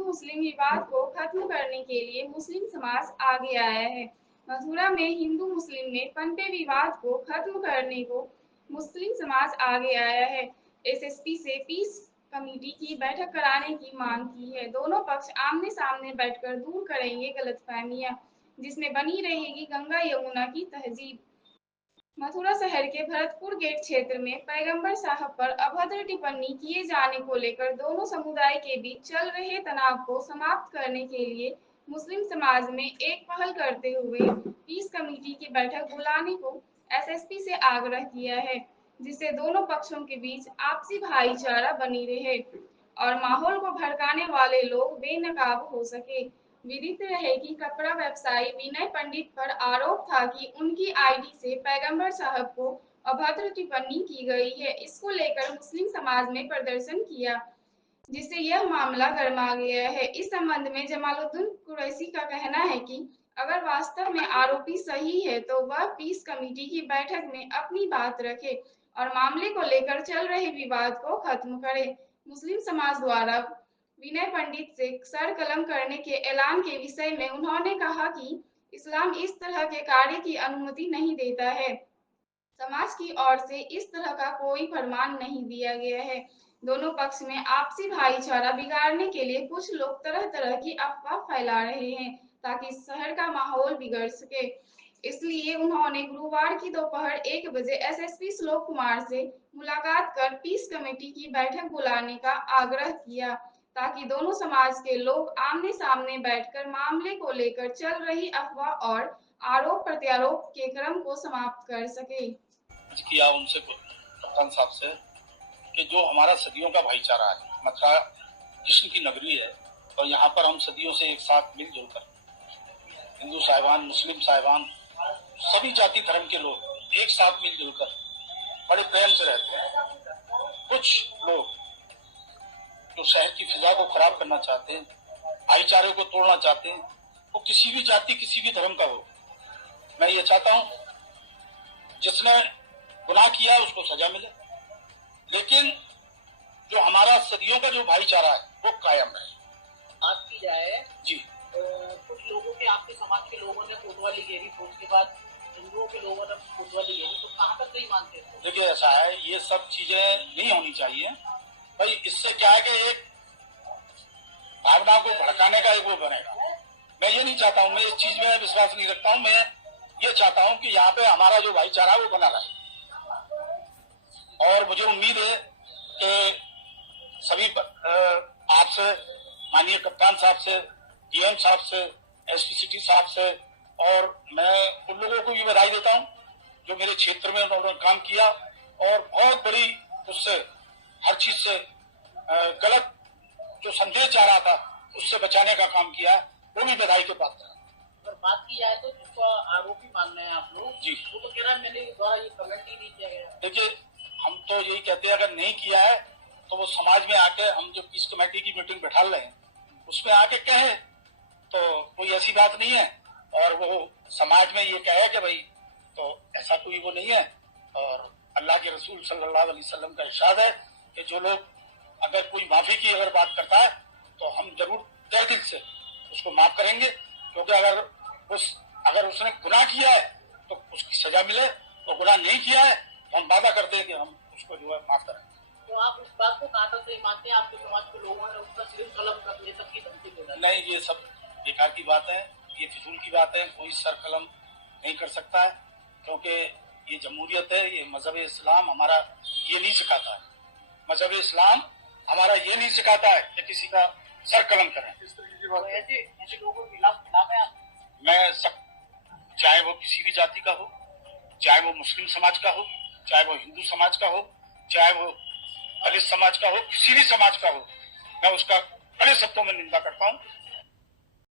मुस्लिम विवाद को खत्म करने के लिए मुस्लिम समाज आगे आया है। मथुरा में हिंदू मुस्लिम में पनपे विवाद को खत्म करने को मुस्लिम समाज आगे आया है। एसएसपी से पीस कमेटी की बैठक कराने की मांग की है। दोनों पक्ष आमने सामने बैठकर दूर करेंगे गलतफहमियां, जिसमें बनी रहेगी गंगा यमुना की तहजीब। मथुरा शहर के भरतपुर गेट क्षेत्र में पैगंबर साहब पर अभद्र टिप्पणी किए जाने को लेकर दोनों समुदाय के बीच चल रहे तनाव को समाप्त करने के लिए मुस्लिम समाज में एक पहल करते हुए पीस कमेटी की बैठक बुलाने को एसएसपी से आग्रह किया है, जिससे दोनों पक्षों के बीच आपसी भाईचारा बनी रहे और माहौल को भड़काने वाले लोग बेनकाब हो सके। विदित रहे कि कपड़ा व्यवसायी विनय पंडित पर आरोप था कि उनकी आईडी से पैगंबर साहब को अभद्र टिप्पणी की गई है। इसको लेकर मुस्लिम समाज ने प्रदर्शन किया, जिससे यह मामला गर्मा गया है। इस संबंध में जमालुद्दीन कुरैशी का कहना है कि अगर वास्तव में आरोपी सही है तो वह पीस कमेटी की बैठक में अपनी बात रखे और मामले को लेकर चल रहे विवाद को खत्म करे। मुस्लिम समाज द्वारा विनय पंडित से सर कलम करने के ऐलान के विषय में उन्होंने कहा कि इस्लाम इस तरह के कार्य की अनुमति नहीं देता है। समाज की ओर से इस तरह का कोई फरमान नहीं दिया गया है। दोनों पक्ष में आपसी भाईचारा बिगाड़ने के लिए कुछ लोग तरह तरह की अफवाह फैला रहे हैं ताकि शहर का माहौल बिगड़ सके। इसलिए उन्होंने गुरुवार की दोपहर 1 बजे एसएसपी श्लोक कुमार से मुलाकात कर पीस कमेटी की बैठक बुलाने का आग्रह किया, ताकि दोनों समाज के लोग आमने सामने बैठकर मामले को लेकर चल रही अफवाह और आरोप प्रत्यारोप के क्रम को समाप्त कर सके। किया उनसे कप्तान साहब से कि जो हमारा सदियों का भाईचारा है, मथुरा कृष्ण की नगरी है और यहाँ पर हम सदियों से एक साथ मिलजुल कर हिंदू साहिबान, मुस्लिम साहिबान, सभी जाति धर्म के लोग एक साथ मिलजुल कर बड़े प्रेम से रहते हैं। कुछ लोग जो शहर की फिजा को खराब करना चाहते हैं, भाईचारे को तोड़ना चाहते हैं, वो किसी भी जाति किसी भी धर्म का हो। मैं ये चाहता हूँ जिसने गुनाह किया उसको सजा मिले, लेकिन जो हमारा सदियों का जो भाईचारा है वो कायम रहे। बात की जाए जी, कुछ लोगों के, आपके समाज के लोगों ने कोतवाली घेरी, तो उसके बाद हिंदुओं के लोगों ने कोतवाली घेरी, तो कहाँ तक सही मानते हैं? देखिए ऐसा है, ये सब चीजें नहीं होनी चाहिए भाई। इससे क्या है कि एक भावना को भड़काने का एक वो बनेगा। मैं ये नहीं चाहता हूँ, मैं इस चीज में विश्वास नहीं रखता हूँ। मैं ये चाहता हूँ कि यहाँ पे हमारा जो भाईचारा है वो बना रहे और मुझे उम्मीद है कि सभी आपसे, माननीय कप्तान साहब से, डीएम साहब से, एसपी सिटी साहब से, और मैं उन लोगों को भी बधाई देता हूँ जो मेरे क्षेत्र में उन्होंने काम किया और बहुत बड़ी उससे हर चीज से गलत जो संदेश जा रहा था उससे बचाने का काम किया, वो भी बधाई के पात्र है। अगर बात की जाए तो जिसको आरोपी मान रहे हैं आप लोग जी, वो तो कह रहा है मेरे द्वारा ये कमेंट ही नहीं किया गया। देखिए हम तो यही कहते हैं, अगर नहीं किया है तो वो समाज में आके, हम जो पीस कमेटी की मीटिंग बैठा रहे हैं उसमें आके कहे तो कोई ऐसी बात नहीं है, और वो समाज में ये कहे कि भाई तो ऐसा कोई वो नहीं है। और अल्लाह के रसूल सल्लल्लाहु अलैहि वसल्लम का इरशाद है कि जो लोग अगर कोई माफी की अगर बात करता है तो हम जरूर तहे दिल से उसको माफ करेंगे, क्योंकि अगर उसने गुनाह किया है तो उसकी सजा मिले, तो गुनाह नहीं किया है तो हम वादा करते हैं कि हम उसको जो है माफ करेंगे। तो आप उस बात को कहाँ तक सही मानते हैं? आपके समाज के लोगों ने उसका सिर्फ कलम करने तक की धमकी दे दी। नहीं, ये सब बेकार की बात है, ये फिजूल की बात है। कोई सर कलम नहीं कर सकता है, क्योंकि ये जमहूरियत है, ये मजहब इस्लाम हमारा ये नहीं सिखाता है। मजहब इस्लाम हमारा ये नहीं सिखाता है कि किसी का सर कलम करें। इस तरीके की बात ऐसे लोगों के खिलाफ है। मैं सब, चाहे वो किसी भी जाति का हो, चाहे वो मुस्लिम समाज का हो, चाहे वो हिंदू समाज का हो, चाहे वो दलित समाज का हो, किसी भी समाज का हो, मैं उसका कड़े शब्दों में निंदा करता हूँ।